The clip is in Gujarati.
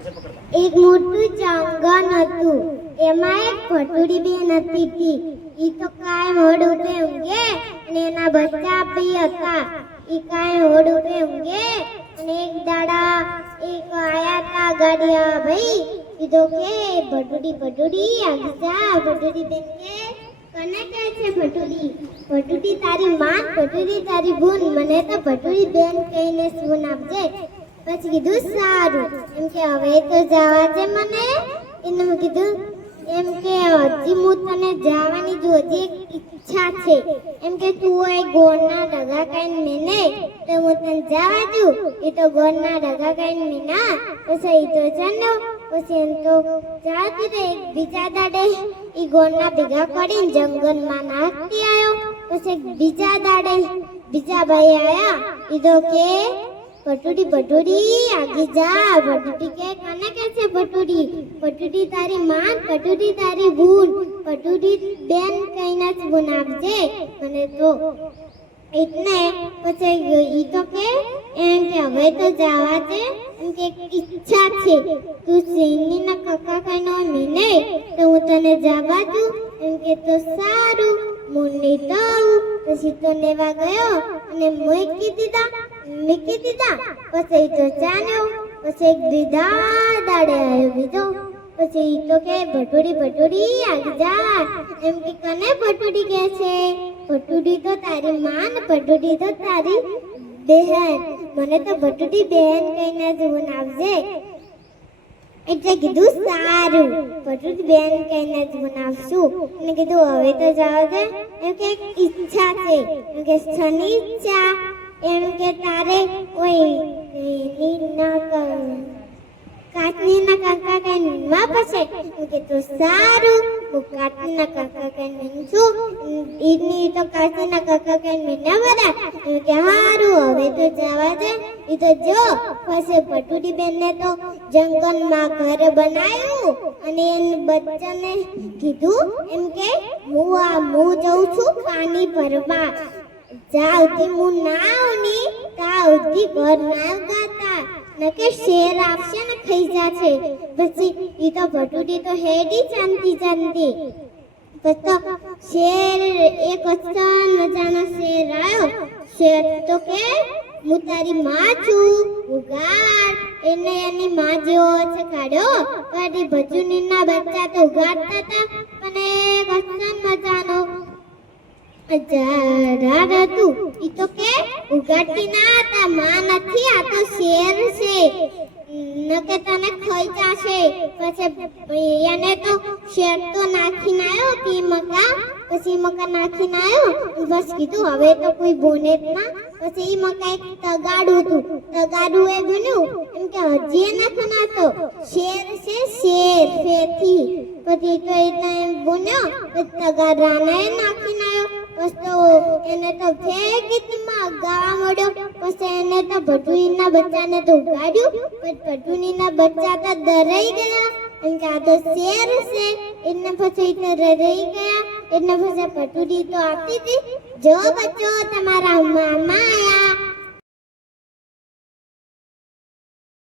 એક મોટું જંગલ હતું. એમાં એક ભટુડી બેન હતી. ઈ તો કાંઈ મોડું પે ઊંઘે અને એના બચ્ચા બી હતા. ઈ કાંઈ મોડું પે ઊંઘે અને એક દાડા એક આયા તા ગાડિયા ભાઈ કીધો કે ભટુડી આવી જા. ભટુડી બેન કે કને કહે છે ભટુડી? ભટુડી તારી માં, ભટુડી તારી બૂન, મને તો ભટુડી બેન કહીને સૂન આપજે. પછી કીધું સારું. એમ કે હવે તો જવા છે મને. એને કીધું એમ કે હજી હું તને જવાની જો હજી એક ઈચ્છા છે. એમ કે તું એ ગોળના ડગા કઈને મેને તો હું તને જવા દઉં. એ તો ગોળના ડગા કઈને મેના પછી એ તો ચાલો પછી એમ તો જાતી રહે. બીજા દાડે એ ગોળના ભેગા કરીને જંગલમાં નાખતી આવ્યો. પછી બીજા દાડે બીજા ભાઈ આયા. એ તો કે ભટુડી આગે જા. ભટુડી કે કને કે છે ભટુડી? ભટુડી તારી માં, ભટુડી તારી બૂન, ભટુડી બેન કહીને જ બૂન આપજે મને તો. એટલે પછી ઈ તો કે એમ કે હવે તો જવા દે. એમ કે ઈચ્છા છે તું સિંહની કાકા કહીને મીને તો હું તને જવા દઉં. એમ કે તો સારું મુન્ની તો પછી તો લેવા ગયો અને મૂકી દીધા. પછી તો ચાલ્યો. પછી એક બીજા દાડે આવ્યો બીજો. પછી તો કે ભટુડી આવી જા. એમ કે કને ભટુડી કહે છે? ભટુડી તો તારી માં, ભટુડી તો તારી બહેન, મને તો ભટુડી બહેન કહીને જ બનાવજે. એટલે કીધું સારું ભટુડી બેન કહીને જ બનાવશું. એને કીધું હવે તો જાવ દે. એમ કે ઈચ્છા છે. એમ કે શની ઈચ્છા? એમ કે તારે કાટનીના કાકા કઈ વાપસે. એમ કે તો સારું હું કાટનીના કાકા કઈ મીનશું. ઈની તો કાટનીના કાકા કઈ મીના બરા. એમ કે સારું હવે તો જવા દે. ઈ તો જો પછી ભટુડી બેનને તો જંગલમાં ઘર બનાવ્યું અને એને બચ્ચાને કીધું એમ કે હું જઉં છું પાણી ભરવા. જાવતી હું ના આવની તાવતી ઘર ના ગાતા નકે શેર આવશે ને ખાઈ જાશે. પછી ઈ તો ભટુડી તો હેડી ચાંતી પછી તો શેર એક મજાનો શેર આવ્યો. શેર તો કે હું તારી માં છું ઉગાડ. એને એની માં જેવો છે કાઢ્યો. પણ ભજુનીના બચ્ચા તો ઉગાડતા હતા પણ એક મજાનો ઝાડ હતું. ઈ તો કે ઉગાડતી ના હતા, માં નથી, આ તો શેર છે નકે તને ખાઈ જાશે. પછી એને તો શેર તો નાખીને આવ્યો પી મકા. પછી મકા નાખીને આવ્યો. બસ કીધું હવે તો કોઈ બોને જ ના. પછી મકા એક તગાડું હતું. તગાડું એ બન્યું એમ કે હજી નથી નાતો શેર છે શેર ફેથી. પછી તો એને બોન્યો તગાડાને નાખીને આવ્યો. બસ તો એને તો ફેંકીમાં ગાવા મળ્યો. પછી એને તો ભટુડીના બચ્ચાને તો ઉગાડ્યું. પણ ભટુડીના બચ્ચા તો ડરાઈ ગયા એમ કે આ તો શેર છે. એને પછી તો ડરાઈ ગયા. એટલે પછી ભટુડી તો આપતી હતી જો બચ્ચો તમારા મામા આયા.